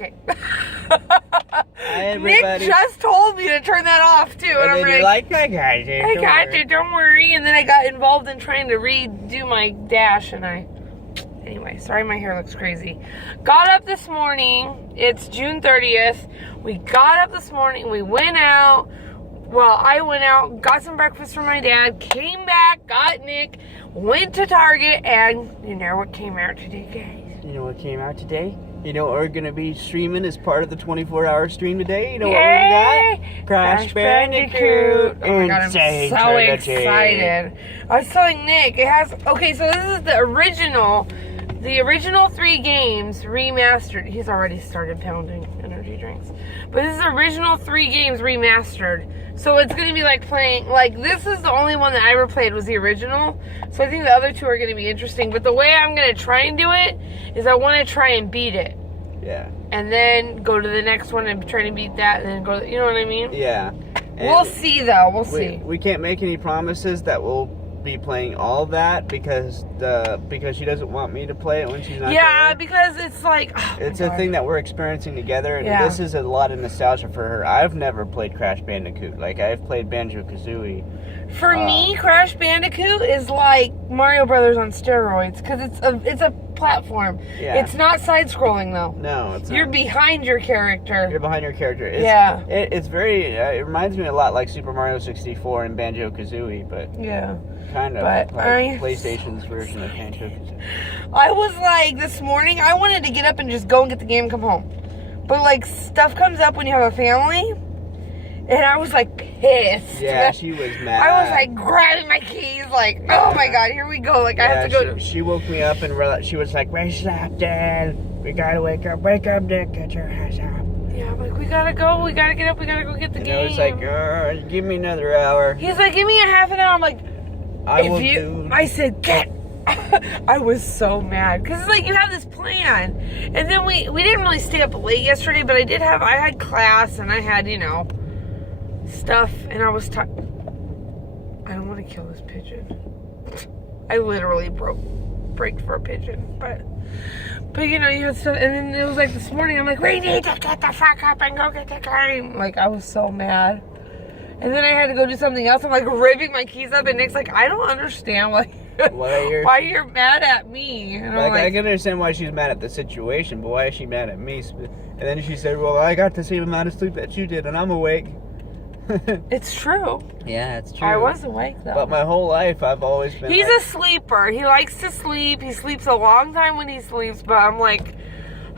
Okay. Hi, Nick just told me to turn that off, too. And then you're like, I got it. I got it, don't worry. And then I got involved in trying to redo my dash, and Anyway, sorry my hair looks crazy. Got up this morning. It's June 30th. We got up this morning. We went out. Well, I went out, got some breakfast for my dad, came back, got Nick, went to Target, and you know what came out today, guys? You know what came out today? You know what we're going to be streaming as part of the 24-hour stream today? You know what Yay! we got? Crash Bandicoot. Oh my god, I'm N.Sane so Triology. excited. I was telling Nick, it has, okay, so this is the original 3 games remastered. He's already started pounding energy drinks. But this is the original 3 games remastered. So it's going to be like playing, like this is the only one that I ever played was the original. So I think the other 2 are going to be interesting. But the way I'm going to try and do it is I want to try and beat it. Yeah. And then go to the next one and try to beat that and then go, you know what I mean? Yeah. And we'll see though, we'll see. We can't make any promises that we'll be playing all that because she doesn't want me to play it when she's not there. Because it's like it's a thing that we're experiencing together, and Yeah. this is a lot of nostalgia for her. I've never played Crash Bandicoot. Like, I've played Banjo-Kazooie. For me, Crash Bandicoot is like Mario Brothers on steroids because it's a platform. Yeah. It's not side-scrolling though. No, it's not. You're behind your character. You're behind your character. It's very. It reminds me a lot like Super Mario 64 and Banjo-Kazooie, but Yeah. kind of But like PlayStation's version of Banjo-Kazooie. I was like, this morning, I wanted to get up and just go and get the game and come home. But like, stuff comes up when you have a family. And I was like pissed. Yeah, she was mad. I was like grabbing my keys, like, oh my god, here we go. Like, I have to go. She woke me up and she was like, "We slept in. We gotta wake up, Nick, get your ass up." Yeah, I'm like, we gotta go, we gotta get up, we gotta go get the game. I was like, give me another hour. He's like, give me a half an hour. I'm like, I said, get. I was so mad because it's like you have this plan, and then we didn't really stay up late yesterday, but I had class and I had stuff, and I was I don't want to kill this pigeon. I literally braked for a pigeon, but you had stuff, and then it was like this morning, I'm like, we need to get the fuck up and go get the game. Like, I was so mad. And then I had to go do something else. I'm like ripping my keys up, and Nick's like, I don't understand why you're mad at me. And like, I can understand why she's mad at the situation, but why is she mad at me? And then she said, well, I got the same amount of sleep that you did, and I'm awake. It's true. Yeah, it's true. I was awake though. But my whole life, I've always been. He's a sleeper. He likes to sleep. He sleeps a long time when he sleeps. But I'm like,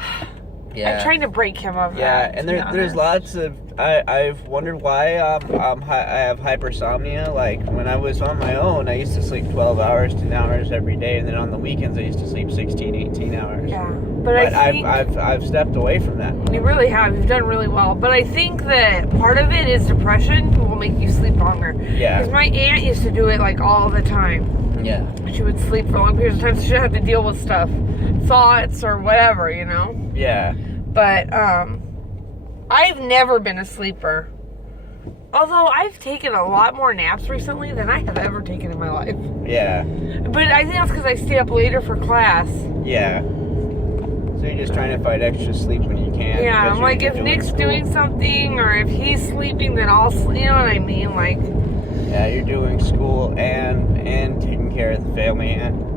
I'm trying to break him of that. Yeah, and there's lots of. I've wondered why I have hypersomnia. Like, when I was on my own, I used to sleep 12 hours, 10 hours every day, and then on the weekends I used to sleep 16, 18 hours. Yeah, but I think I've stepped away from that. You really have. You've done really well. But I think that part of it is depression will make you sleep longer. Yeah. Because my aunt used to do it like all the time. Yeah. She would sleep for long periods of time, so she didn't have to deal with stuff, thoughts or whatever, Yeah. But I've never been a sleeper. Although I've taken a lot more naps recently than I have ever taken in my life. Yeah. But I think that's because I stay up later for class. Yeah. So you're just trying to find extra sleep when you can. Yeah, I'm like, if Nick's doing something or if he's sleeping, then I'll sleep. You know what I mean? Like. Yeah, you're doing school and taking care of the family and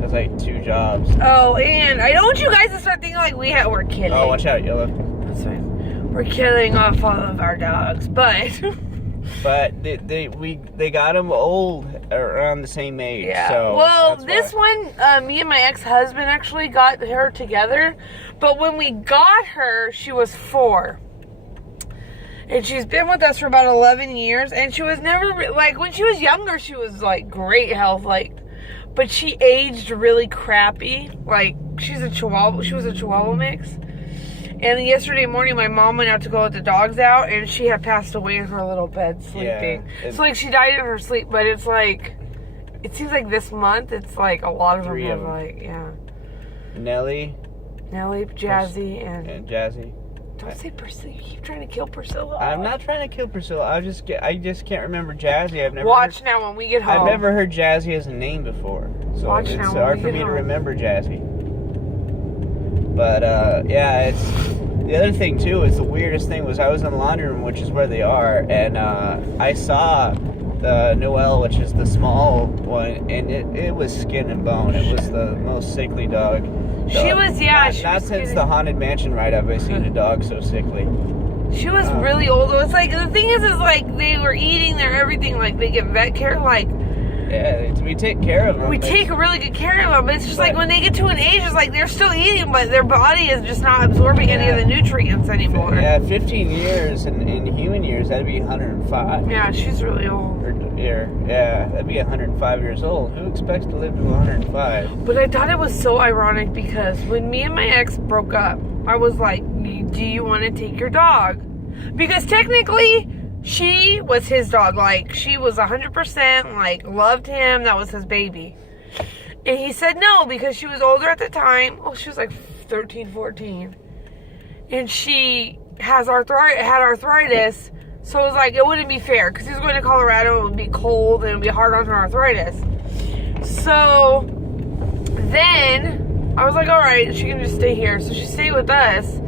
that's like 2 jobs. Oh, and I don't want you guys to start thinking like we're kidding. Oh, watch out, Yellow. That's fine. We're killing off all of our dogs, but they got them old around the same age. Yeah. So well, this one, me and my ex-husband actually got her together, but when we got her, she was 4. And she's been with us for about 11 years, and she was never, like, when she was younger, she was, like, great health, like, but she aged really crappy. Like, she was a Chihuahua mix. And yesterday morning, my mom went out to go let the dogs out, and she had passed away in her little bed sleeping. Yeah, so, like, she died in her sleep, but it's, like, it seems like this month, it's, like, a lot of them have, like, yeah. Nellie, Jazzy, and Jazzy. Don't say Priscilla. You keep trying to kill Priscilla. I'm not trying to kill Priscilla. I just can't remember Jazzy. I've never Watch now when we get home. I've never heard Jazzy as a name before, so it's hard for me to remember Jazzy. But yeah, it's the other thing too. Is the weirdest thing was I was in the laundry room, which is where they are, and I saw the Noelle, which is the small one, and it was skin and bone. It was the most sickly dog. She was, yeah. Not since the Haunted Mansion ride have I seen a dog so sickly. She was really old. It's like, the thing is like, they were eating their everything. Like, they get vet care. Like, yeah, we take care of them. We take really good care of them. But it's just like when they get to an age, it's like they're still eating, but their body is just not absorbing any of the nutrients anymore. Yeah, 15 years in human years, that'd be 105. Yeah, she's really old. Yeah, that'd be 105 years old. Who expects to live to 105? But I thought it was so ironic because when me and my ex broke up, I was like, do you want to take your dog? Because technically, she was his dog. Like, she was 100%, like, loved him. That was his baby. And he said no because she was older at the time. Oh, she was like 13, 14. And she had arthritis. So it was like, it wouldn't be fair because he was going to Colorado. It would be cold and it would be hard on her arthritis. So then I was like, all right, she can just stay here. So she stayed with us.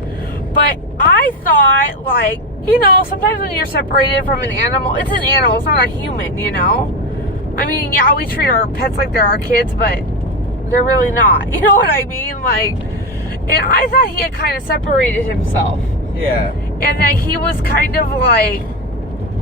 But I thought, like, you know, sometimes when you're separated from an animal, it's an animal, it's not a human, you know? I mean, yeah, we treat our pets like they're our kids, but they're really not. You know what I mean? Like, and I thought he had kind of separated himself. Yeah. And that he was kind of like,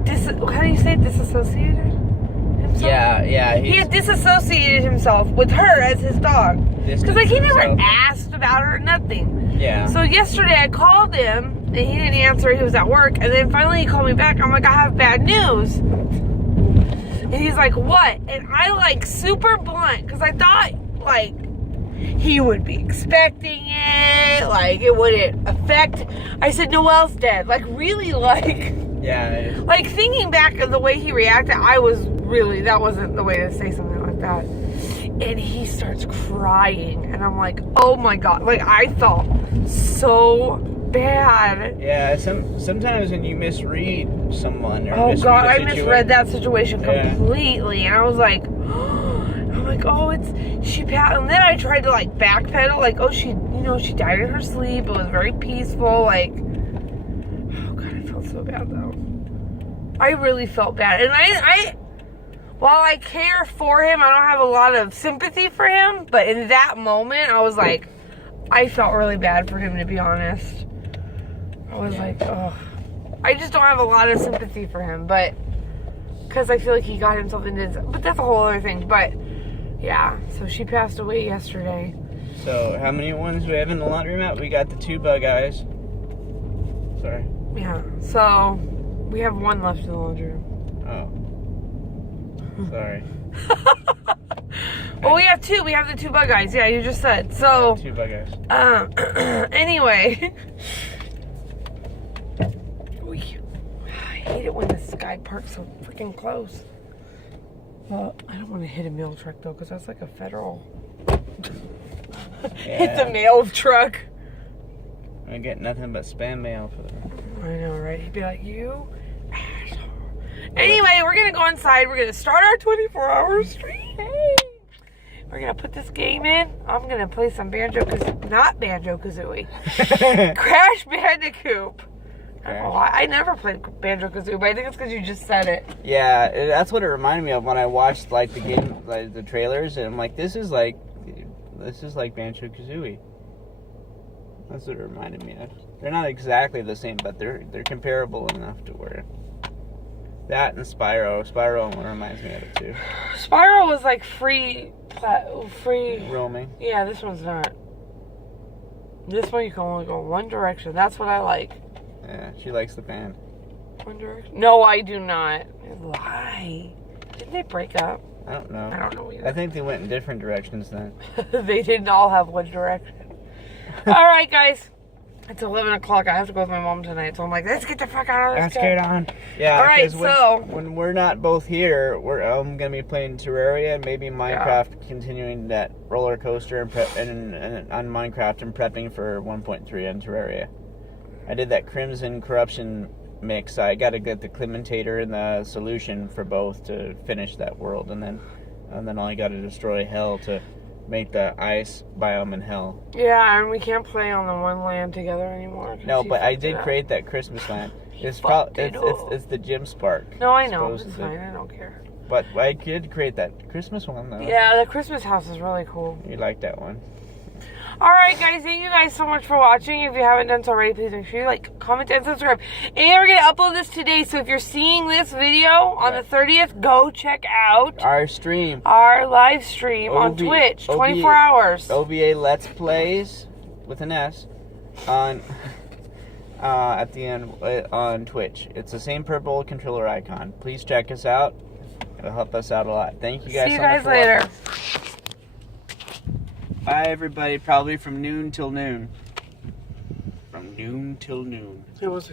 how do you say, disassociated himself? Yeah. He had disassociated himself with her as his dog. Because, like, he never asked about her, nothing. Yeah. So yesterday I called him, and he didn't answer. He was at work. And then finally he called me back. I'm like, I have bad news. And he's like, what? And I, like, super blunt, because I thought, like, he would be expecting it. Like, it wouldn't affect. I said, Noelle's dead. Like, really, like... Yeah. Like, thinking back of the way he reacted, that wasn't the way to say something like that. And he starts crying. And I'm like, oh my God. Like, I felt so bad. Yeah, sometimes when you misread someone or oh God, I misread that situation completely. And I was like, oh, she passed. And then I tried to, like, backpedal. Like, oh, she died in her sleep. It was very peaceful. Like, oh God, I felt so bad, though. I really felt bad. And while I care for him, I don't have a lot of sympathy for him. But in that moment, I was like, I felt really bad for him, to be honest. I was like, oh. I just don't have a lot of sympathy for him. But, because I feel like he got himself into this. But that's a whole other thing. But, yeah. So she passed away yesterday. So, how many ones do we have in the laundromat? We got the 2 bug eyes. Sorry. Yeah. So, we have 1 left in the laundry room. Oh. Sorry. Well, we have 2. We have the 2 bug eyes. Yeah, you just said. So, 2 bug eyes. Anyway. I hate it when this guy parks so freaking close. Well, I don't want to hit a mail truck, though, because that's like a federal. Hit the mail truck. I get nothing but spam mail for them. I know, right? He'd be like, you asshole. Anyway, we're going to go inside. We're going to start our 24-hour stream. Hey. We're going to put this game in. I'm going to play some not Banjo-Kazooie. Crash Bandicoot. I never played Banjo-Kazooie, but I think it's because you just said it. Yeah, that's what it reminded me of when I watched, like, the game, like, the trailers, and I'm like, this is like Banjo-Kazooie. That's what it reminded me of. They're not exactly the same, but they're comparable enough to where... That and Spyro. Spyro reminds me of it, too. Spyro was, like, free... roaming. Yeah, this one's not. This one you can only go one direction. That's what I like. Yeah, she likes the band. One Direction? No, I do not. Lie. Didn't they break up? I don't know. I don't know either. I think they went in different directions then. They didn't all have One Direction. Alright, guys. It's 11 o'clock. I have to go with my mom tonight. So I'm like, let's get the fuck out of this. Let's get on. Yeah, alright, so... When we're not both here, I'm going to be playing Terraria and maybe Minecraft, continuing that roller coaster and on Minecraft and prepping for 1.3 on Terraria. I did that Crimson Corruption mix. I got to get the Clementator and the solution for both to finish that world, and then all I got to destroy hell to make the ice biome in hell. Yeah, and we can't play on the one land together anymore. No, but I did create that Christmas land. It's the Gym Spark. No, I know. It's fine. I don't care. But I did create that Christmas one, though. Yeah, the Christmas house is really cool. You like that one. Alright, guys. Thank you guys so much for watching. If you haven't done so already, please make sure you like, comment, and subscribe. And we're going to upload this today, so if you're seeing this video on the 30th, go check out our stream. Our live stream on Twitch. 24 hours. OVA Let's Plays, with an S, on... at the end on Twitch. It's the same purple controller icon. Please check us out. It'll help us out a lot. Thank you guys See you so much guys later. Watching. Bye, everybody. Probably from noon till noon. From noon till noon. It was